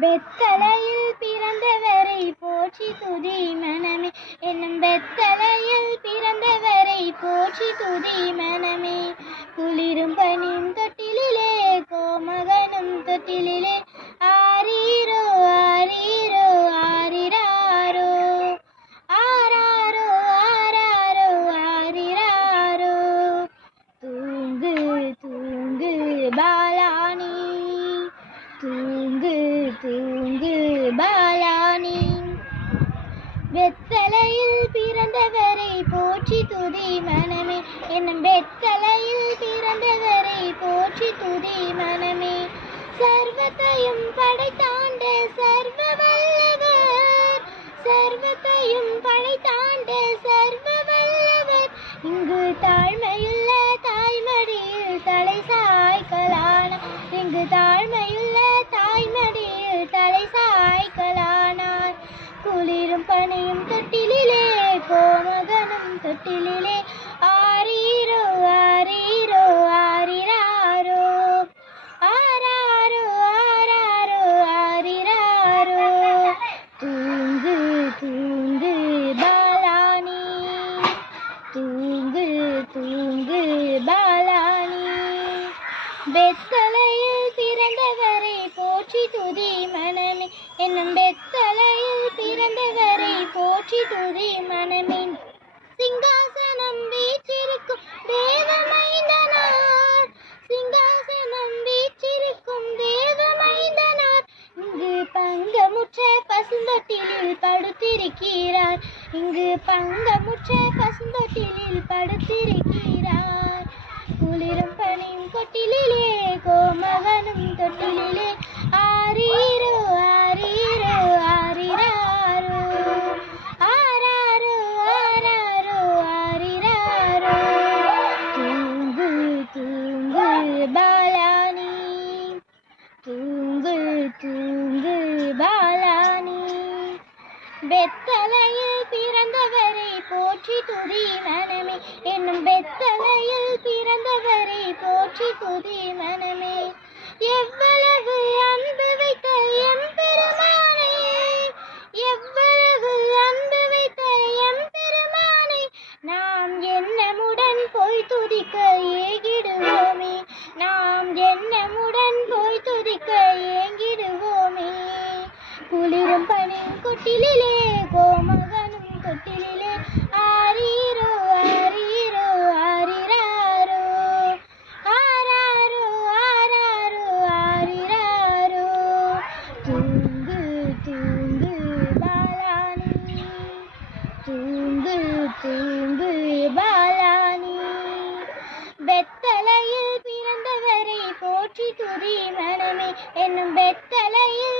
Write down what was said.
வெத்தலையில் பிறந்தவரை போற்றி துதி மனமே. என்னும் வெத்தலையில் பிறந்தவரை போற்றி துதி மனமே. தூங்கு பாலானி. வெத்தலையில் பிறந்தவரை போற்றி துதி மனமே. என்னும் வெத்தலையில் பிறந்தவரை போற்றி துதி மனமே. சர்வத்தையும் படைத்தாண்ட தொட்டிலே ஆரீரோ ஆரீரோ ஆரிராரோ. ஆராரோ ஆராரோ ஆரிராரோ. தூங்கு தூங்கு பாலானி. தூங்கு தூங்கு பாலானி. பெத்தலையில் பிறந்தவரை போற்றி துதி மனமே. என்னும் பெத்தலையில் பிறந்தவரை போற்றி துதி மனமே. சிங்காசனம் வீற்றிருக்கும் தேவமைந்தனார். சிங்காசனம் வீற்றிருக்கும் தேவமைந்தனார். இங்கு பங்கமுற்ற பசுந்தொட்டிலில் படுத்திருக்கிறார். இங்கு பங்கமுற்ற பசுந்தொட்டிலில் படுத்திருக்கிறார். குளிரும் பனியும் கொட்டிலே கோமகனும் தொட்டிலே வெத்தலையில் பிறந்தவரை போற்றி துதி மனமே. என்னும் வெத்தலையில் பிறந்தவரை போற்றி துதி மனமே. எவ்வளவு அன்பு வைத்த எம்பெருமானே எவ்வளவு அன்பு வைத்த எம்பெருமானை நாம் எண்ணமுடன் போய் துதிக்க ஏகிடுவோமே நாம் எண்ணமுடன் போய் துதிக்க ஏங்கிடுவோமே. குளிரும் பனி கொட்டிலே போற்றி துதி மனமே என்னும் வெத்தலையில்